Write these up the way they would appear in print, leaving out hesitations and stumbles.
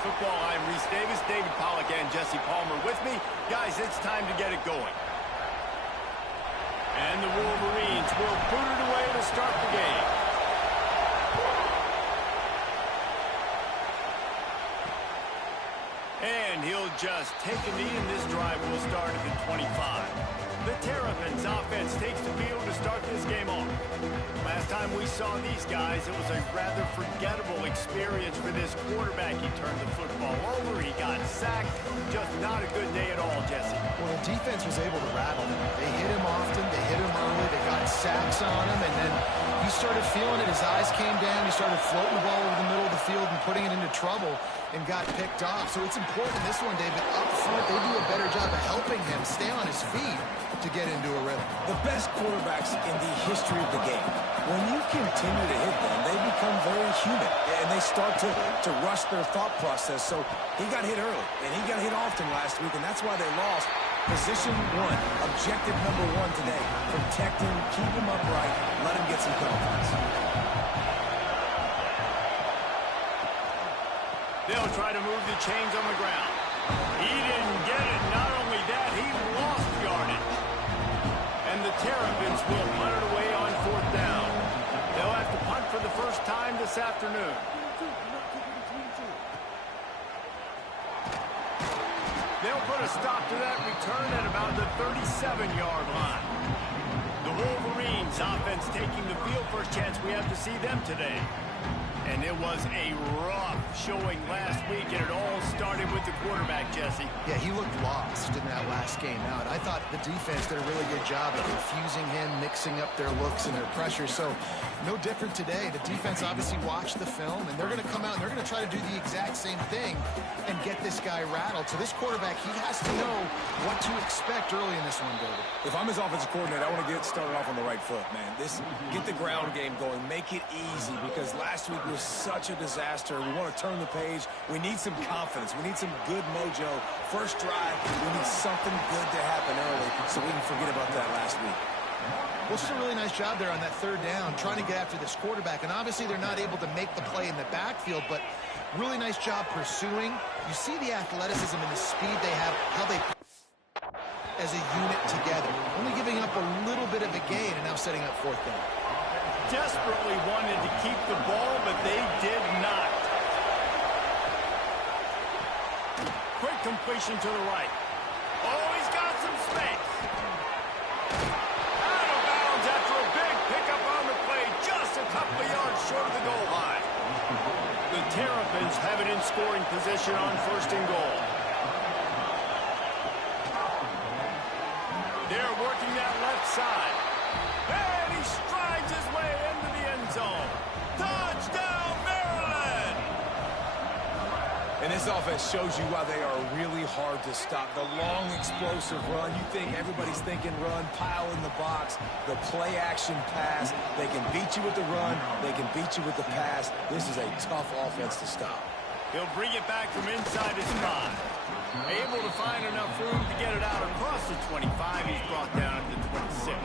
Football. I'm Reese Davis, David Pollack, and Jesse Palmer with me. Guys, it's time to get it going. And the Wolverines will boot it away to start the game. And he'll just take a knee, and this drive will start at the 25. The Terrapins offense takes the field to start this game off. Last time we saw these guys, it was a rather forgettable experience for this quarterback. He turned the football over, he got sacked. Just not a good day at all, Jesse. Well, the defense was able to rattle him. They hit him often, they hit him early, they got sacks on him, and then he started feeling it. His eyes came down, he started floating the ball over the middle of the field and putting it into trouble and got picked off. So it's important in this one, David, up front, they do a better job of helping him stay on his feet to get into a rhythm. The best quarterbacks in the history of the game, when you continue to hit them, they become very human, and they start to rush their thought process. So he got hit early, and he got hit often last week, and that's why they lost. Position one, objective number one today. Protect him, keep him upright, let him get some confidence. They'll try to move the chains on the ground. He didn't get it. Not only that, he lost yardage. And the Terrapins will punt it away on 4th down. They'll have to punt for the first time this afternoon. They'll put a stop to that return at about the 37-yard line. The Wolverines offense taking the field. First chance we have to see them today. And it was a rough showing last week, and it all started with the quarterback, Jesse. Yeah, he looked lost in that last game out. I thought the defense did a really good job of confusing him, mixing up their looks and their pressure. So no different today. The defense obviously watched the film, and they're going to come out and they're going to try to do the exact same thing and get this guy rattled. So this quarterback, he has to know what to expect early in this one, David. If I'm his offensive coordinator, I want to get started off on the right foot, man. Get the ground game going. Make it easy, because last week was such a disaster. We want to turn the page. We need some confidence. We need some good mojo. First drive, we need something good to happen early so we can forget about that last week. Well, just a really nice job there on that 3rd down, trying to get after this quarterback. And obviously they're not able to make the play in the backfield, but really nice job pursuing. You see the athleticism and the speed they have, how they as a unit together. Only giving up a little bit of a gain and now setting up 4th down. Desperately wanted to keep the ball, but they did not. Quick completion to the right. Oh, he's got some space. Out of bounds after a big pickup on the play, just a couple of yards short of the goal line. The Terrapins have it in scoring position on 1st and goal. They're working that left side. And he strides his way into the end zone. Touchdown, Maryland! And this offense shows you why they are really hard to stop. The long, explosive run. You think everybody's thinking run, pile in the box. The play-action pass. They can beat you with the run. They can beat you with the pass. This is a tough offense to stop. He'll bring it back from inside his 5. Able to find enough room to get it out across the 25. He's brought down at the 26.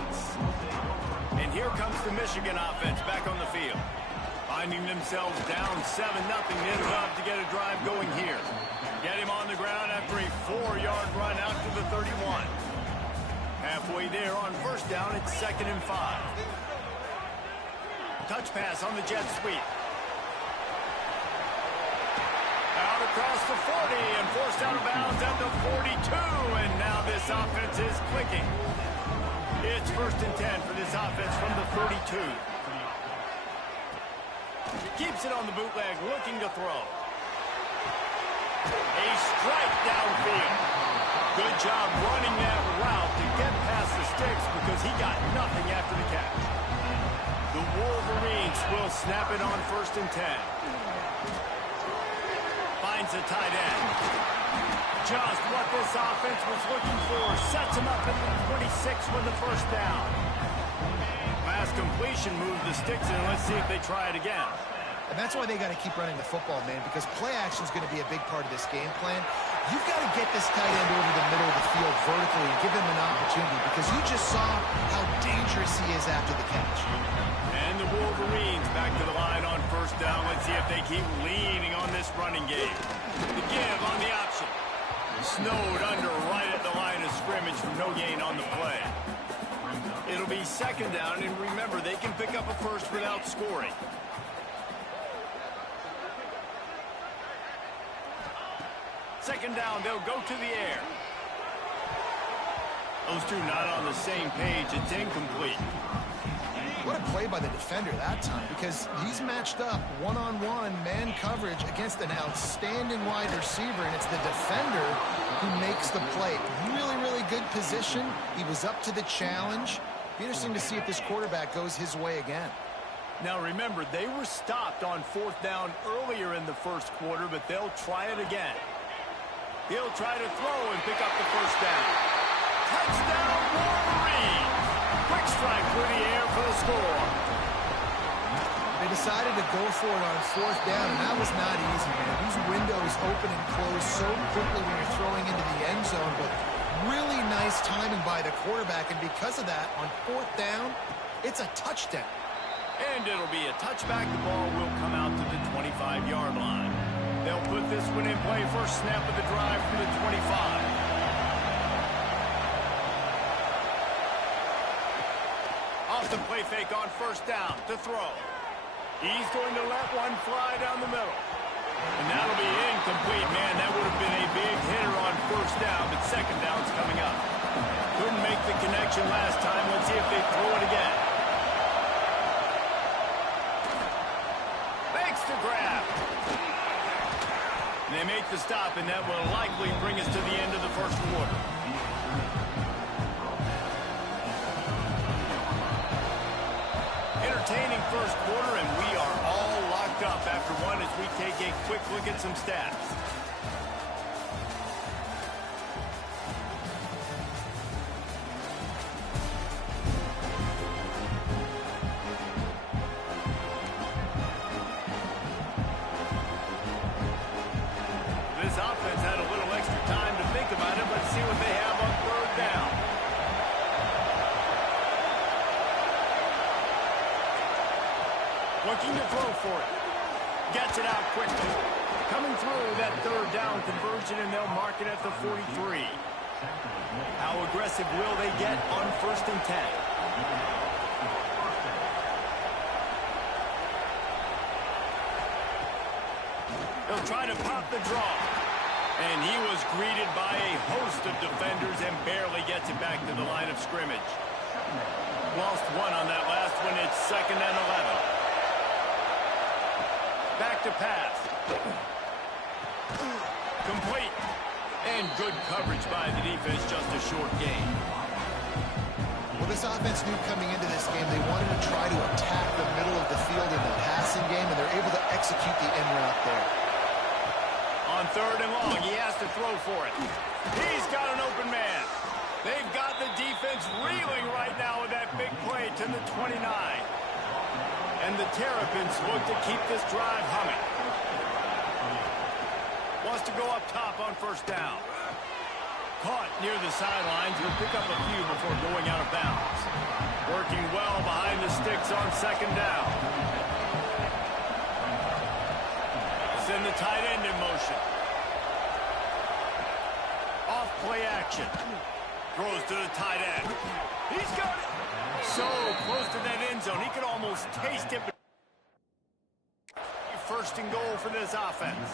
And here comes the Michigan offense back on the field. Finding themselves down 7-0. They'd love to get a drive going here. Get him on the ground after a 4-yard run out to the 31. Halfway there on 1st down, it's 2nd and 5. Touch pass on the jet sweep. Out across the 40 and forced out of bounds at the 42. And now this offense is clicking. It's 1st and 10 for this offense from the 42. Keeps it on the bootleg, looking to throw. A strike downfield. Good job running that route to get past the sticks because he got nothing after the catch. The Wolverines will snap it on 1st and 10. Finds a tight end. Just what this offense was looking for. Sets him up at the 26 with the 1st down. Last completion moved the sticks in. Let's see if they try it again. And that's why they got to keep running the football, man, because play action is going to be a big part of this game plan. You've got to get this tight end over the middle of the field vertically and give him an opportunity, because you just saw how dangerous he is after the catch. And the Wolverines back to the line on 1st down. Let's see if they keep leaning on this running game. The give on the option. Snowed under right at the line of scrimmage from no gain on the play. It'll be second down, and remember, they can pick up a first without scoring. Second down, they'll go to the air. Those two not on the same page. It's incomplete. What a play by the defender that time, because he's matched up one-on-one man coverage against an outstanding wide receiver, and it's the defender who makes the play. Really, really good position. He was up to the challenge. Be interesting to see if this quarterback goes his way again. Now remember, they were stopped on fourth down earlier in the first quarter, but they'll try it again. He'll try to throw and pick up the first down. Touchdown, Wolverine! Quick strike through the air for the score. They decided to go for it on fourth down, and that was not easy, man. These windows open and close so quickly when you're throwing into the end zone, but really nice timing by the quarterback, and because of that, on fourth down, it's a touchdown. And it'll be a touchback. The ball will come out to the 25-yard line. They'll put this one in play. First snap of the drive from the 25. Off the play fake on first down to throw. He's going to let one fly down the middle. And that'll be incomplete, man. That would have been a big hitter on first down, but second down's coming up. Couldn't make the connection last time. Let's see if they throw it again. Makes the grab. And they make the stop, and that will likely bring us to the end of the first quarter. Entertaining first quarter, and we are all locked up after one as we take a quick look at some stats. This offense had a little extra time to think about it. Let's see what they have on third down. Looking to throw for it. Gets it out quickly. Coming through that third down conversion, and they'll mark it at the 43. How aggressive will they get on first and 10? They'll try to pop the draw. And he was greeted by a host of defenders and barely gets it back to the line of scrimmage. Lost one on that last one. It's second and 11. Back to pass. Complete. And good coverage by the defense, just a short gain. Well, this offense knew coming into this game they wanted to try to attack the middle of the field in the passing game, and they're able to execute the end route there. On third and long, he has to throw for it. He's got an open man. They've got the defense reeling right now with that big play to the 29. And the Terrapins look to keep this drive humming. Wants to go up top on first down. Caught near the sidelines. Will pick up a few before going out of bounds. Working well behind the sticks on second down. Send the tight end in motion. Off play action. Throws to the tight end. He's got it. So close to that end zone. He could almost taste it. First and goal for this offense.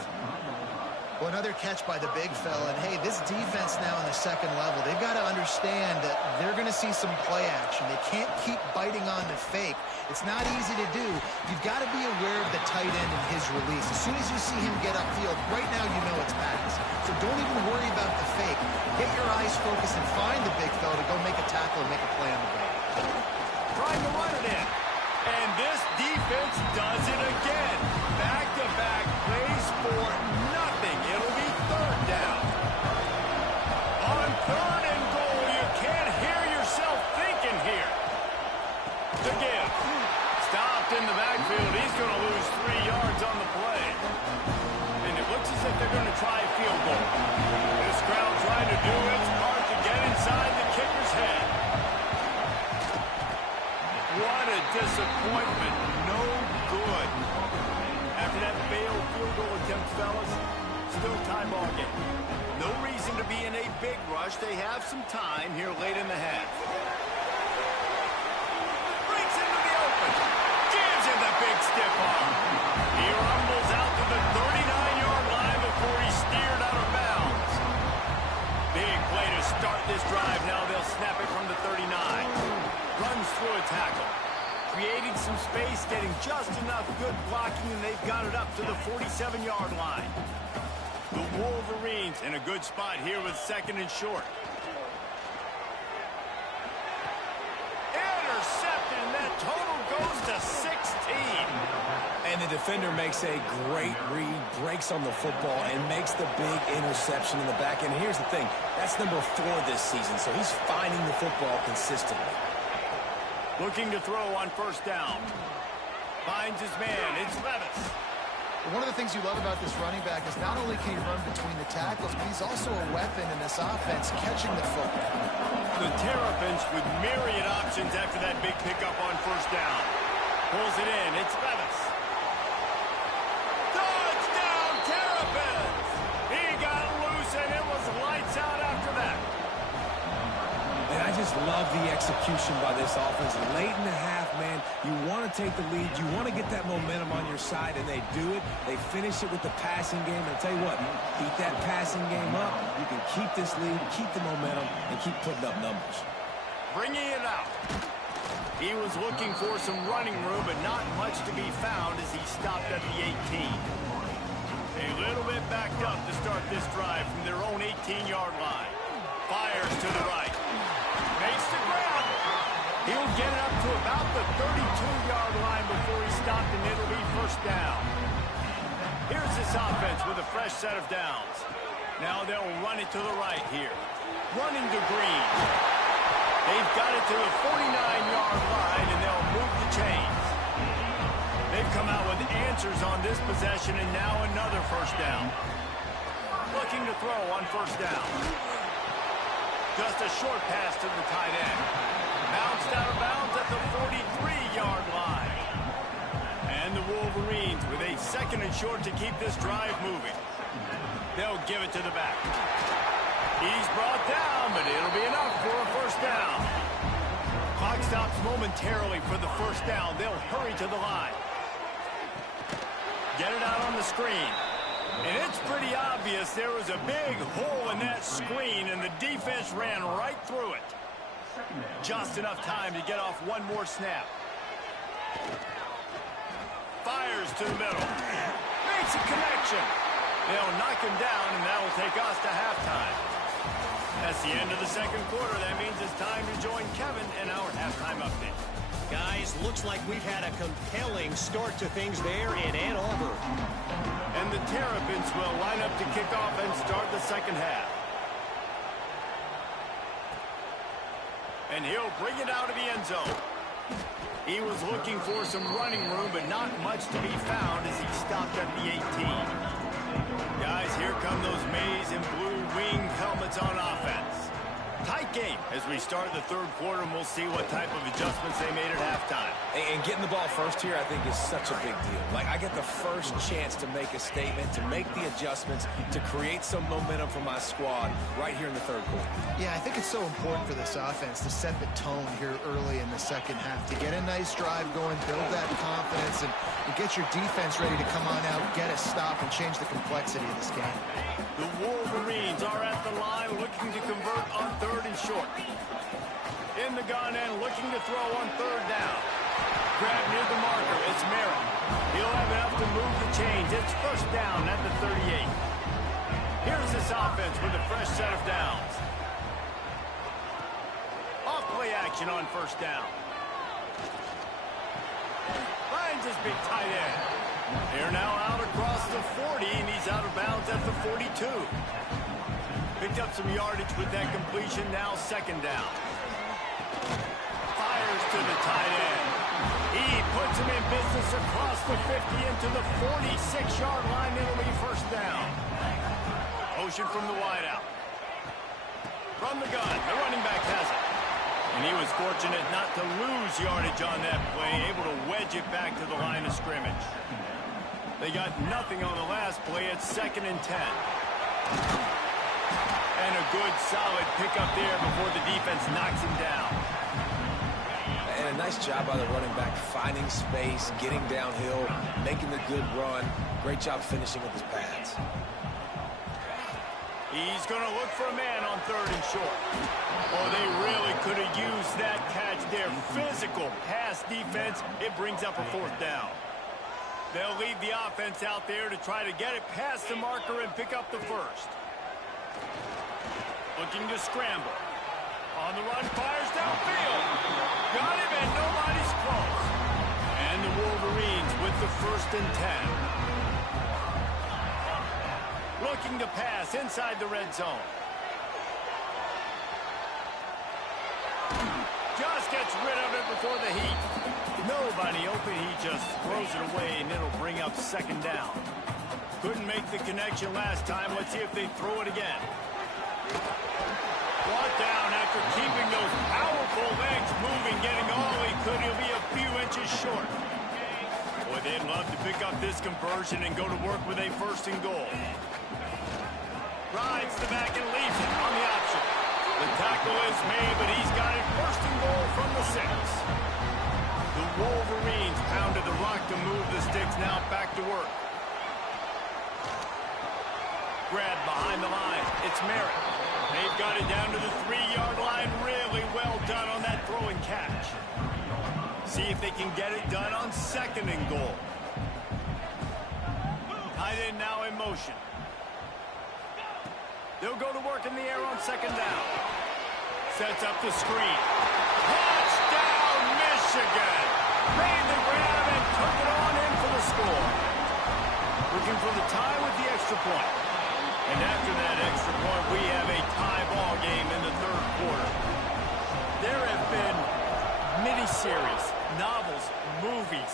Well, another catch by the big fella. And, hey, this defense now in the second level, they've got to understand that they're going to see some play action. They can't keep biting on the fake. It's not easy to do. You've got to be aware of the tight end and his release. As soon as you see him get upfield, right now you know it's pass. So don't even worry about the fake. Get your eyes focused and find the big fella to go make a tackle and make a play on the break. Trying to run it in. And this defense does it again. Back-to-back plays for nothing. It'll be third down. On third and goal, you can't hear yourself thinking here. The give. Stopped in the backfield. He's going to lose 3 yards on the play. And it looks as if they're going to try a field goal. This crowd trying to do its part to get inside the kicker's head. What a disappointment. No good. After that failed field goal attempt, fellas, Still tie ball game. No reason to be in a big rush. They have some time here late in the half. Breaks into the open. Gives him the big stiff arm. He rumbles out to the 39-yard line before he's steered out of bounds. Big play to start this drive. Now they'll snap it from the 39. Runs through a tackle. Creating some space, getting just enough good blocking, and they've got it up to the 47-yard line. The Wolverines in a good spot here with second and short. Intercepted, and that total goes to 16. And the defender makes a great read, breaks on the football, and makes the big interception in the back end. Here's the thing, that's number 4 this season, so he's finding the football consistently. Looking to throw on first down. Finds his man. It's Levis. One of the things you love about this running back is not only can he run between the tackles, but he's also a weapon in this offense catching the football. The Terrapins with myriad options after that big pickup on first down. Pulls it in. It's Levis. Touchdown, Terrapins! He got loose, and it was lights out after that. And I just love the execution by this offense. Late in the half, man, you want to take the lead. You want to get that momentum on your side, and they do it. They finish it with the passing game. And I'll tell you what, keep that passing game up. You can keep this lead, keep the momentum, and keep putting up numbers. Bringing it out. He was looking for some running room, but not much to be found as he stopped at the 18. A little bit backed up to start this drive from their own 18-yard line. Fires to the right. Makes the grab. He'll get it up to about the 32-yard line before he stopped, and it'll be first down. Here's this offense with a fresh set of downs. Now they'll run it to the right here. Running to Green. They've got it to the 49-yard line, and they'll move the chains. They've come out with answers on this possession, and now another first down. Looking to throw on first down. Just a short pass to the tight end. Bounced out of bounds at the 43-yard line. And the Wolverines with a second and short to keep this drive moving. They'll give it to the back. He's brought down, but it'll be enough for a first down. Clock stops momentarily for the first down. They'll hurry to the line. Get it out on the screen. And it's pretty obvious there was a big hole in that screen, and the defense ran right through it. Just enough time to get off one more snap. Fires to the middle. Makes a connection. They'll knock him down, and that'll take us to halftime. That's the end of the second quarter. That means it's time to join Kevin in our halftime update. Guys, looks like we've had a compelling start to things there in Ann Arbor. And the Terrapins will line up to kick off and start the second half. And he'll bring it out of the end zone. He was looking for some running room, but not much to be found as he stopped at the 18. Guys, here come those maize and blue wing helmets on offense. Tight game as we start the third quarter, and we'll see what type of adjustments they made at halftime. And getting the ball first here, I think, is such a big deal. Like, I get the first chance to make a statement, to make the adjustments, to create some momentum for my squad right here in the third quarter. Yeah, I think it's so important for this offense to set the tone here early in the second half, to get a nice drive going, build that confidence, and get your defense ready to come on out, get a stop, and change the complexity of this game. The Wolverines are at the line looking to convert on third and short. In the gun and looking to throw on third down. Grab near the marker. It's Merrill. He'll have enough to move the chains. It's first down at the 38. Here's this offense with a fresh set of downs. Off play action on first down. Finds his big tight end. They're now out across the 40, and he's out of bounds at the 42. Picked up some yardage with that completion, now second down. Fires to the tight end. He puts him in business across the 50 into the 46-yard line. It'll be first down. Motion from the wideout. From the gun, the running back has it. And he was fortunate not to lose yardage on that play, able to wedge it back to the line of scrimmage. They got nothing on the last play. It's 2nd and 10. And a good, solid pickup there before the defense knocks him down. And a nice job by the running back, finding space, getting downhill, making the good run. Great job finishing with his pads. He's going to look for a man on 3rd and short. Oh, they really could have used that catch there. Physical pass defense. It brings up a 4th down. They'll leave the offense out there to try to get it past the marker and pick up the 1st. Looking to scramble. On the run, fires downfield. Got him, and nobody's close. And the Wolverines with the 1st and 10. Looking to pass inside the red zone. Just gets rid of it before the heat. Nobody open. He just throws it away, and it'll bring up 2nd down. Couldn't make the connection last time. Let's see if they throw it again. Brought down after keeping those powerful legs moving, getting all he could. He'll be a few inches short. Boy, they'd love to pick up this conversion and go to work with a 1st and goal. Rides the back and leaves it on the option. The tackle is made, but he's got it 1st and goal from the 6. The Wolverines pounded the rock to move the sticks. Now back to work. Grab behind the line. It's Merritt. They've got it down to the 3-yard line. Really well done on that throw and catch. See if they can get it done on 2nd and goal. Tight end now in motion. They'll go to work in the air on 2nd down. Sets up the screen. Touchdown, Michigan! Made the grab and took it on in for the score. Looking for the tie with the extra point. And after that extra point, we have a tie ball game in the 3rd quarter. There have been miniseries, novels, movies,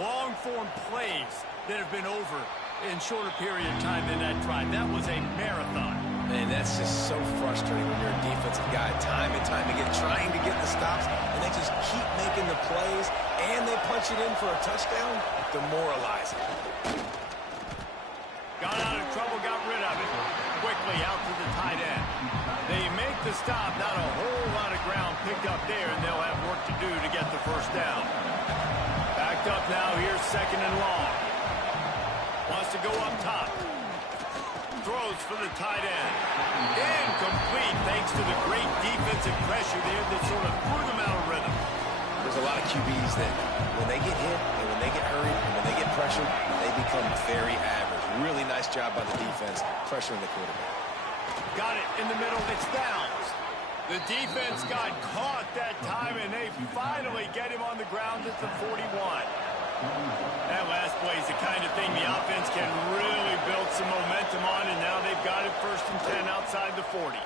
long-form plays that have been over in shorter period of time than that drive. That was a marathon. Man, that's just so frustrating when you're a defensive guy. Time and time again, trying to get the stops, and they just keep making the plays, and they punch it in for a touchdown. Demoralizing. Got out of trouble, got rid of it. Quickly out to the tight end. They make the stop, not a whole lot of ground picked up there, and they'll have work to do to get the 1st down. Backed up now, here's 2nd and long. Wants to go up top. Throws for the tight end. Incomplete thanks to the great defensive pressure there that sort of threw them out of rhythm. There's a lot of QBs that when they get hit and when they get hurried and when they get pressured, they become very average. Really nice job by the defense pressuring the quarterback. Got it in the middle. It's Downs. The defense got caught that time, and they finally get him on the ground at the 41. That last play is the kind of thing the offense can really build some momentum on, and now they've got it 1st and 10 outside the 40.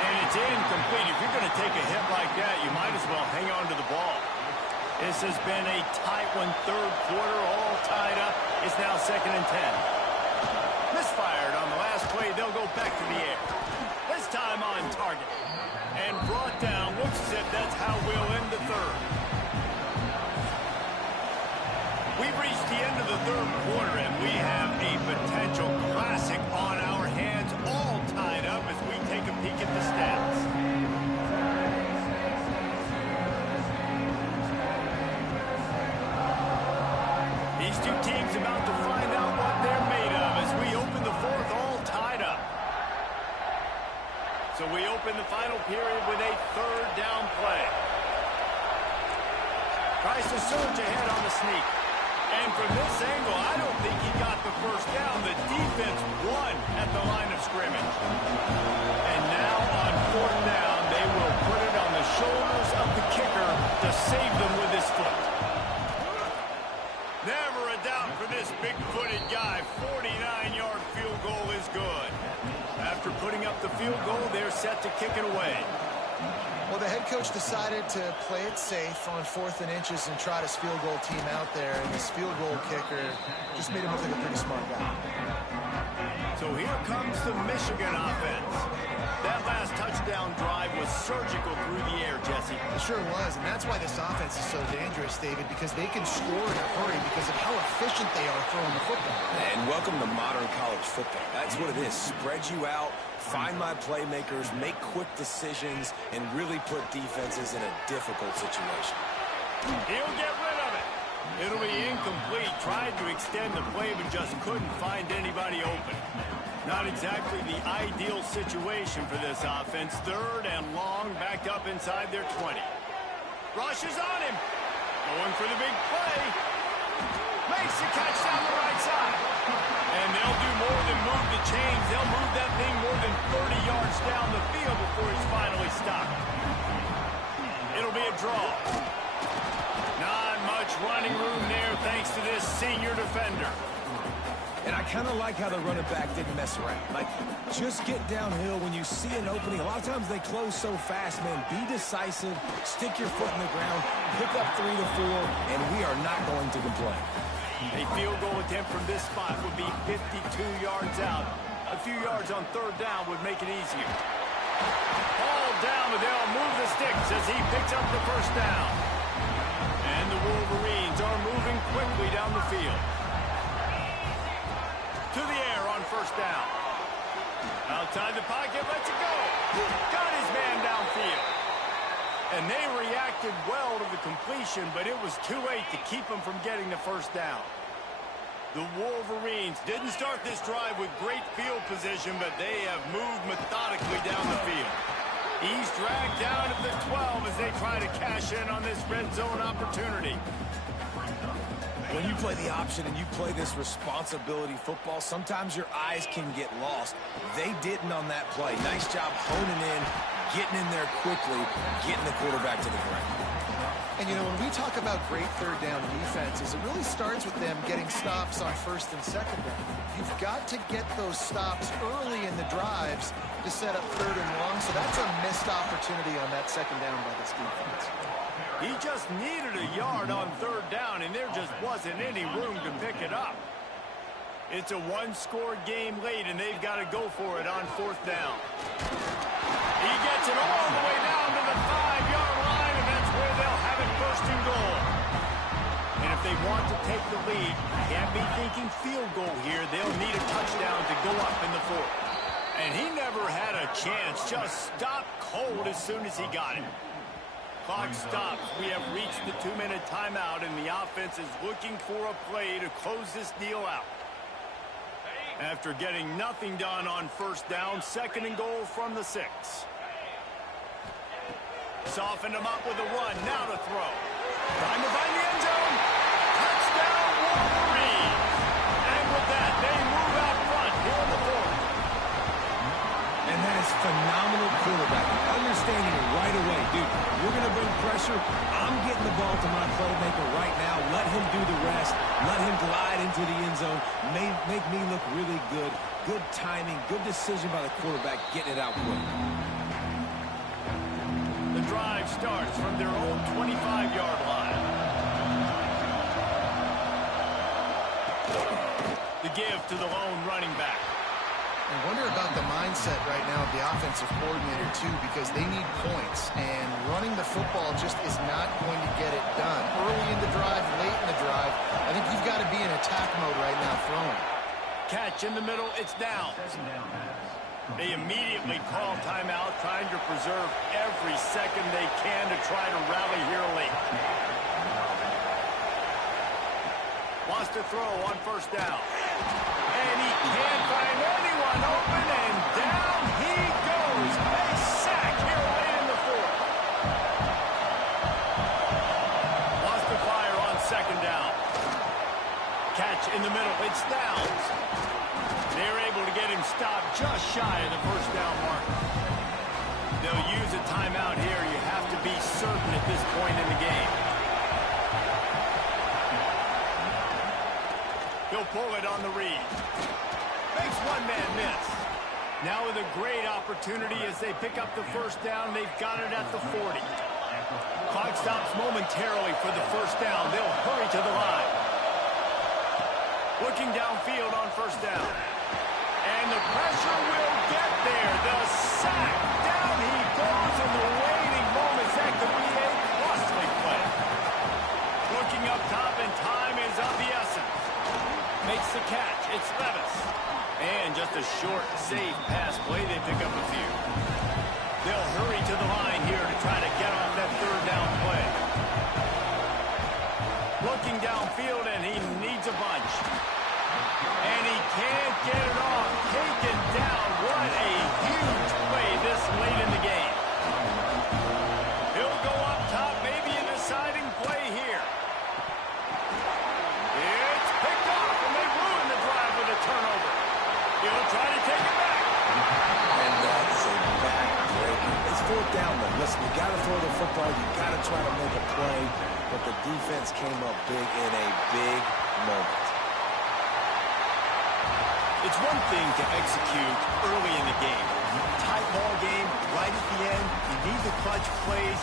And it's incomplete. If you're going to take a hit like that, you might as well hang on to the ball. This has been a tight one, 3rd quarter, all tied up. It's now 2nd and 10. Misfired on the last play. They'll go back to the air. This time on target. And brought down. Looks as if that's how we'll end the 3rd. We've reached the end of the 3rd quarter, and we have a potential classic on our hands, all tied up as we take a peek at the stats. These two teams about to find out what they're made of as we open the 4th, all tied up. So we open the final period with a 3rd down play. Tries to surge ahead on the sneak. And from this angle, I don't think he got the 1st down. The defense won at the line of scrimmage. And now on 4th down, they will put it on the shoulders of the kicker to save them with his foot. Never a doubt for this big-footed guy. 49-yard field goal is good. After putting up the field goal, they're set to kick it away. Well, the head coach decided to play it safe on 4th and inches and trot his field goal team out there, and this field goal kicker just made him look like a pretty smart guy. So here comes the Michigan offense. That last touchdown drive was surgical through the air, Jesse. It sure was, and that's why this offense is so dangerous, David, because they can score in a hurry because of how efficient they are throwing the football. And welcome to modern college football. That's what it is. Spread you out, find my playmakers, make quick decisions, and really put defenses in a difficult situation. He'll get rid of it. It'll be incomplete. Tried to extend the play, but just couldn't find anybody open. Not exactly the ideal situation for this offense. Third and long, backed up inside their 20. Rush is on him. Going for the big play. Makes the catch down the right side. And they'll do more than move the chains. They'll move that thing more than 30 yards down the field before he's finally stopped. It'll be a draw. Not much running room there thanks to this senior defender. And I kind of like how the running back didn't mess around. Like, just get downhill when you see an opening. A lot of times they close so fast, man. Be decisive, stick your foot in the ground, pick up 3 to 4, and we are not going to complain. A field goal attempt from this spot would be 52 yards out. A few yards on third down would make it easier. Ball down, but they'll move the sticks as he picks up the first down. And the Wolverines are moving quickly down the field. To the air on first down. Outside the pocket, lets it go. Got his man downfield. And they reacted well to the completion, but it was too late to keep him from getting the first down. The Wolverines didn't start this drive with great field position, but they have moved methodically down the field. He's dragged down at the 12 as they try to cash in on this red zone opportunity. When you play the option and you play this responsibility football, sometimes your eyes can get lost. They didn't on that play. Nice job honing in, getting in there quickly, getting the quarterback to the ground. And, you know, when we talk about great third down defenses, it really starts with them getting stops on first and second down. You've got to get those stops early in the drives to set up third and long, so that's a missed opportunity on that second down by this defense. He just needed a yard on third down, and there just wasn't any room to pick it up. It's a one-score game late, and they've got to go for it on fourth down. He gets it all the way down to the 5-yard line, and that's where they'll have it first and goal. And if they want to take the lead, can't be thinking field goal here. They'll need a touchdown to go up in the fourth. And he never had a chance, just stopped cold as soon as he got it. Clock stops. We have reached the 2-minute timeout, and the offense is looking for a play to close this deal out. After getting nothing done on first down, second and goal from the 6. Softened him up with a run. Now to throw. Time to find the end zone. Touchdown, Wolverine. And with that, they move out front here in the fourth. And that is phenomenal quarterbacking. Understanding it right away. Dude, you're going to bring pressure. I'm getting the ball to my playmaker right now. Let him do the rest. Let him glide into the end zone. Make me look really good. Good timing. Good decision by the quarterback getting it out quick. The drive starts from their own 25-yard line. The give to the lone running back. I wonder about the mindset right now of the offensive coordinator, too, because they need points, and running the football just is not going to get it done. Early in the drive, late in the drive, I think you've got to be in attack mode right now throwing. Catch in the middle, it's down. They immediately call timeout, trying to preserve every second they can to try to rally here late. Wants to throw on first down. And he can't find anyone open, and down he goes. A sack here late in the fourth. Wants to fire on second down. Catch in the middle, it's Downs. They're able to get him stopped just shy of the first down mark. They'll use a timeout here. You have to be certain at this point in the game. He'll pull it on the read. Makes one man miss. Now with a great opportunity as they pick up the first down. They've got it at the 40. Clock stops momentarily for the first down. They'll hurry to the line. Looking downfield on first down. And the just a short, safe pass play. They pick up a few. They'll hurry to the line here to try to get off that third down play. Looking downfield, and he needs a bunch. And he can't get it off. Taken down. What a huge play this late in the game. He'll go up top, maybe a deciding play here. It's picked off, and they ruin the drive with a turnover. He'll try to take it back. And that's a back-breaker. It's fourth down, though. Listen, you got to throw the football. You got to try to make a play. But the defense came up big in a big moment. It's one thing to execute early in the game. Tight ball game, right at the end. You need the clutch plays.